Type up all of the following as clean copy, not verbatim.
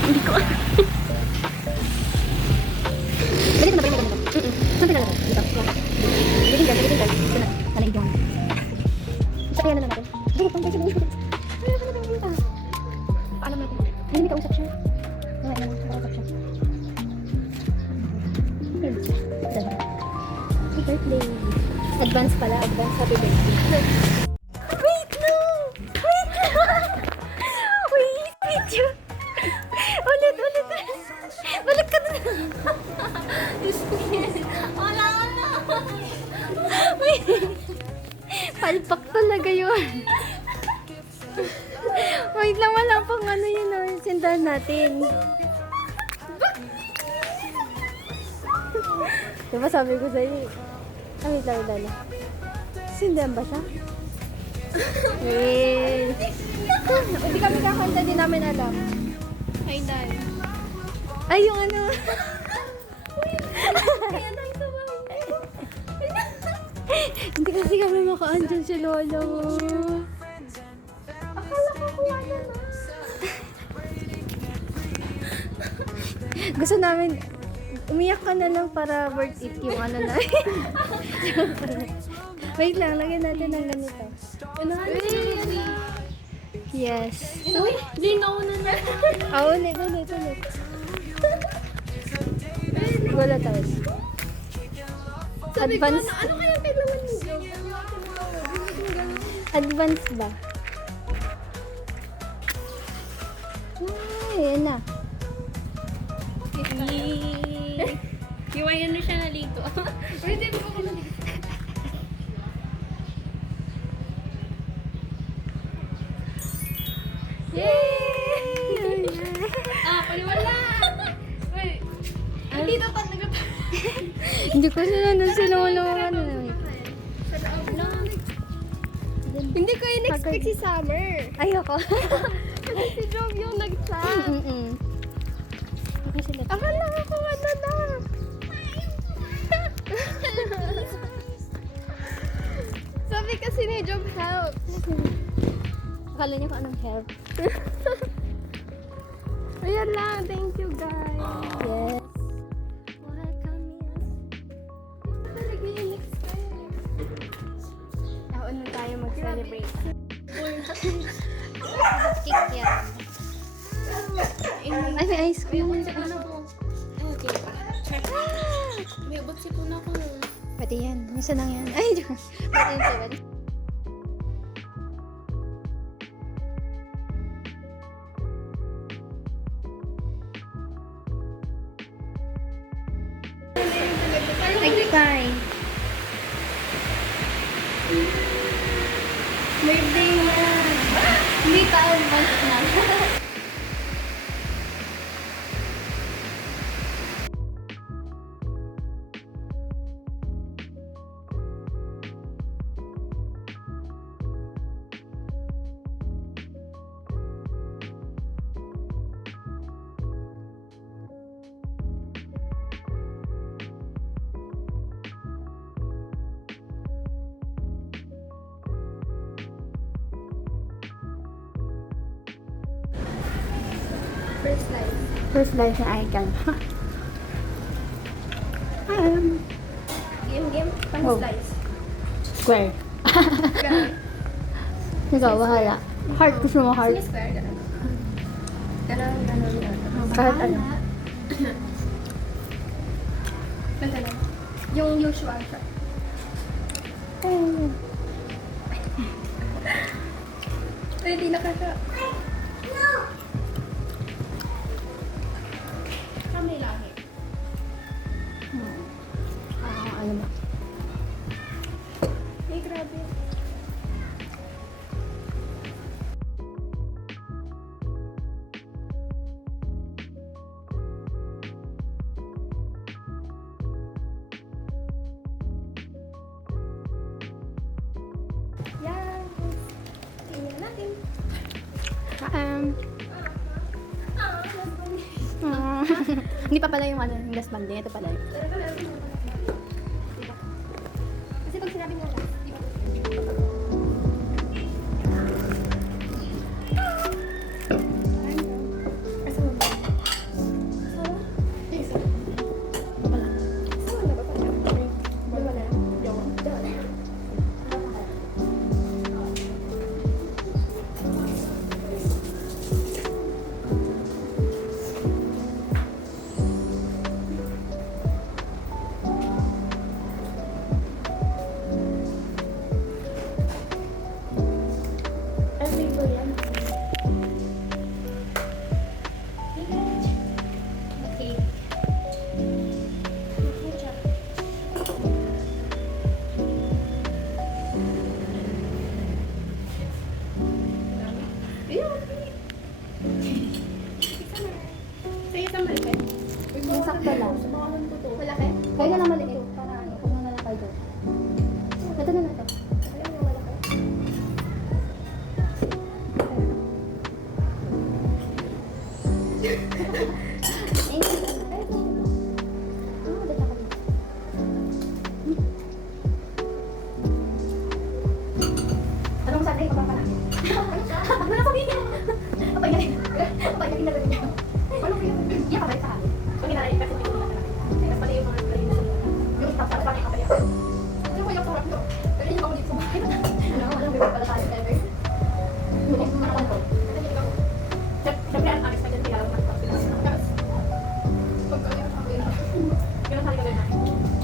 Hindi ko. Balik na ba yung ganito? Saan pinala ko? Dito. Bitin ka. Ito na. Nalig yung. Sakyan na natin. Sige, pang pwede mo. Paalam natin. Hindi may kausap siya. Wala naman, kausap siya. Happy birthday. Advance pala, advance happy birthday. Wait, no! Wait, video. Ulit. Balik ka na. Wala. Wait. Palpak talaga yun. Wait lang, wala pang ano yun. Sindahan natin. Diba sabi ko sa'yo, wait lang. Sindahan ba siya? Wait. Hindi kami kakanta, di namin alam. Ay, Dan. Ay, yung ano. Hindi kasi kami makaandyan si Lola mo. Akala ko kuha na. Gusto namin, umiyak ka na lang para worth it yung ano na. Wait lang, lagyan natin ng ganito. Yes. Uy, linaw na na. Ulit. Wala tayo. Sabi ko, Advance. ano kaya kailangan mo gawin? Advance ba? Ay, yan na. Iwayan na siya nalito. Pwede mo ko nalito. Yay! Paliwala! Wait. Hindi dapat Hindi ko sinunod si Lola mo ano. Sa loob lang. Hindi ko in-expect si Summer. Ayoko. Kasi si Job yung nag-chat. Okay sila. Akala ko ano na. Sabi kasi ni Job help. Akala niya kung anong help. Ayan lang. Thank you guys. Yes. Welcome Talaga yung next time. Ano tayo mag-celebrate? Cake yan. Ay, may ice cream. Okay pa. Check. May ubot sipon ako. Pati yan. Misa lang yan. Ay, pati yung seven. Bye. Birthday niya. Hindi pa advance na. First life. First life na icon. Game. Pang Oh. slice. Square. Ikaw, bahala. Heart. Gusto mo heart? Sige, square. Ganun. Kahit ano. Ganun. Yung usual siya. Pwede na ka siya. Kami lahi. Alam mo. Ay, grabe. Yan. Tingnan natin. Hindi pa pala yung ano, yung last band. Ito pala. Kasi pag sinabi mo last, di ba? Sa'yo sa malaki. Yung sakto lang. Malaki? Kaya na lang maliit. Para ano, kung na lang kayo. Ito na na ito. Ayun yung malaki. Anong Sunday ka pa pa namin? Ano na sabihin niya? Kapag galing. Kapag galing na galing niya. Ano kaya? Iya, kabalik sa akin. Pag ginalay kasi may hindi na tapos pati yung mga galing na sa yung tapos ano pa rin kapaya. Ano ko yung sarap nyo? Pero yung ako dito sa bahay. Ano, walang bibig pala tayo ever. Hindi ko makakontrol. Siyempre, ang amis pa dyan, kaya lang magpapilasi. Pagkalit ako yun. Ganun sa gagawin natin.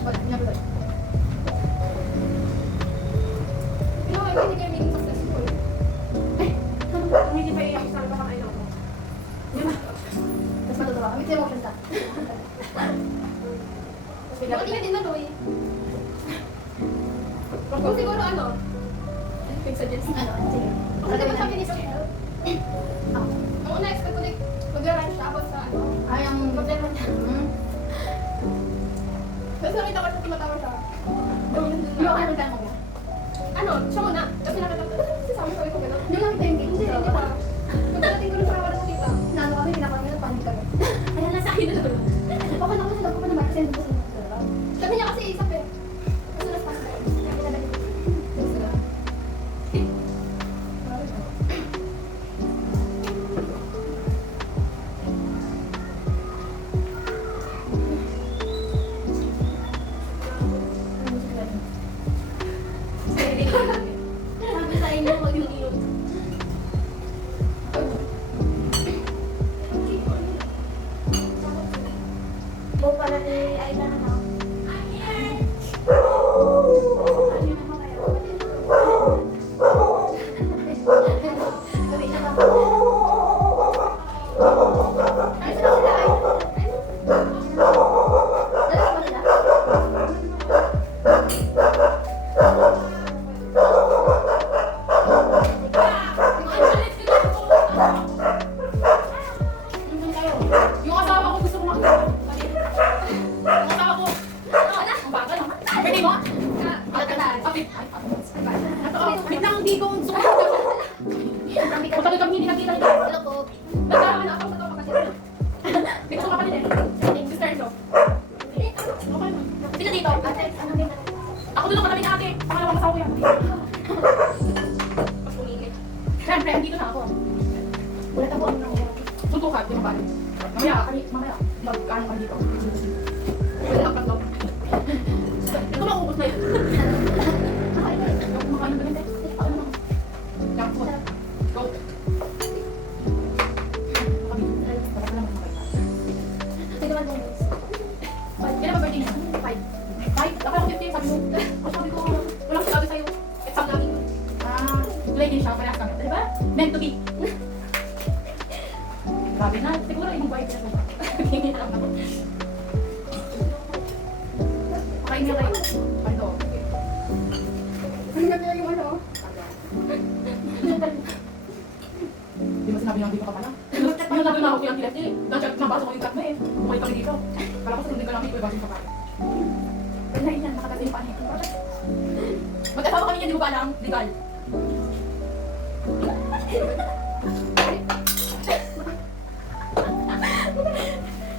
Wala, hindi na bibig. Pero ako hindi kayo maging successful. Kung hindi pa iyak, sabi pa kakain ako. Di ba? Tapos matutuwa kami. Mixed emotions ka. Tapos bigla Bakit hindi na Loy? Kung siguro ano? Fix suggest. ano, sige. Ano ba sabi ni Sir? Ako. Ang una expect ko like mag-run siya about sa ano. Ay, ang Problema niya. Tapos nakita ko siya tumatawa siya. yung ano ka mo. Ano? Siya muna. Tapos nakita ko, sasama ko ko gano'n. Yung nakita yung game. Hindi, hindi pa. Pagdating ko rin siya wala nakita. Nano kami, pinapakita ng panig kami. Ayan, nasa akin na doon. Okay na kasi dapat pa naman kasi hindi ko sinunod. Sabi niya kasi isap eh. Kasi nasa tayo. Kaya pinadali ko. Tapos sila. Sabi sa inyo, mag-iinod. Bo pala ni Aida na na. Gawin na ba? Ay, sila sila ay. Dalas ba nila? Nandun kayo. Yung asawa ko gusto ko makita. Yung asawa ko. Ang bagal. Pwede mo? Apit. Apit lang hindi kong sukat. Matagal kami hindi nakita nito. Hello po. Nagkaroon na ako sa kapatid. Hindi ko kapatid eh. Sister in law. Okay mo. Sino dito? Ate, ano din? Ako doon kami na ate. Pangalawang asawa yan. Mas umingit. Siyempre, andito na ako. Ulat ako ang nangyayari. Suntukan, di ba? Mamaya, magkano ka dito? Wala ka to. Ito maubos na yun. Yung mga ano ba nito? Junk food. Go. Sige naman po. Kailan ba birthday niya? 5. 5? Dapat ako 15, sabi mo. Sabi ko, walang sinabi sa'yo. Exam lagi ko. Tulay din siya, parehas kami. Diba? Meant to be. Grabe na. Siguro ibang vibe na soba. Hindi na lang ako. Okay niya kayo. Ano? Ano na yung ano? Di ba sinabi niya dito ka pala? Yung nandun na ako yung direct eh. Dahil nabasa ko yung cut mo eh. Bumalik kami dito. Kala ko sunodin ka lang ito, ibasing pa kayo. Pero na yan, makatasi yung paano yun. Mag-asawa kami niya, di mo ba alam? Legal.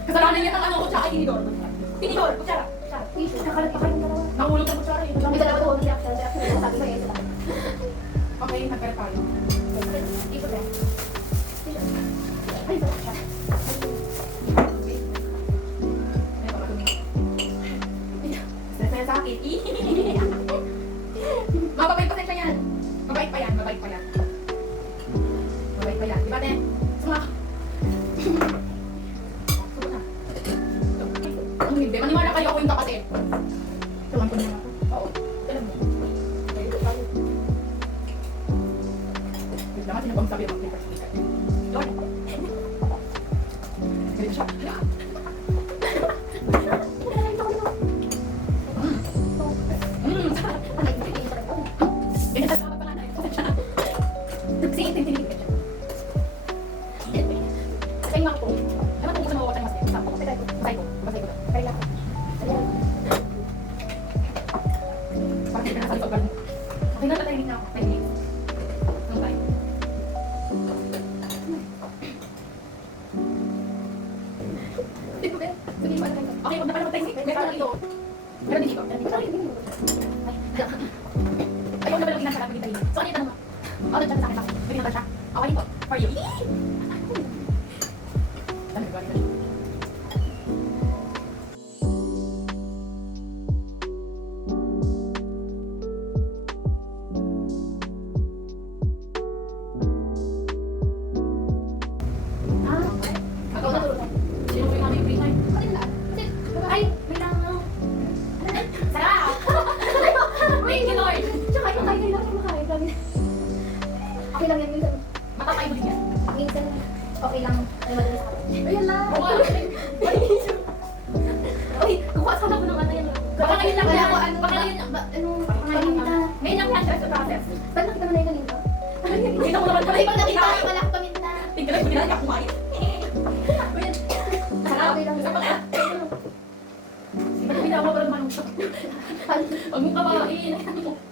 Kasalanan niya ng ano, kutsara, tinidor. Tinidor, kutsara. Issue, nakalat pa kayong dalawa. Nahulog ng kutsara eh. May dalawa doon, reaction. Reaction, sabi ko yun sila. Okay, nagpera tayo. Issue ba? Ay, ito siya. Stress na yan sa akin. Mababait pasensya yan. Mabait pa yan, mabait pa yan. Mabait pa yan. Diba, te? Sumak. Ano hindi? Maniwala kayo ako yung kapatid. Tuman ko naman ako. Oo. Alam mo. Kayo ko tayo. Wait lang, sino bang sabi ang mga speaker? Lord. Ganito siya. Ganito siya. Dapat pala na. Kasi itinitinig ka siya. Meron dito. Meron din dito. Ayaw naman ang inasarap ng tayo. So, ano yung tanong mo? O, doon siya sa akin ako. Bigyan ko siya. Okay po. For you. Dami ko, dami ko. Ikaw na. Sino po yung aming free time? Ay, may lang ano. Sarap! Thank you, Lord! Tsaka yung kain lang kumakain kami. Okay lang yan minsan. Matatay mo din yan. Minsan okay lang. Ay, madalas ako. Ayun lang. Uy, kukuha sana ko ng ano yan. Baka ngayon lang Wala yan. ko ano. Baka ngayon. Ano? Ngayon Paminta. Ngayon lang yan, stress to process. Ba't nakita mo na yung kanina? Kita mo naman pala yung Pag nakita pagkakita. ko wala akong paminta. Tingnan ko nila kumain. Sarap. Okay lang. Gusto mo kaya? Sige, pinawa pa naman ako. Huwag mong kabain.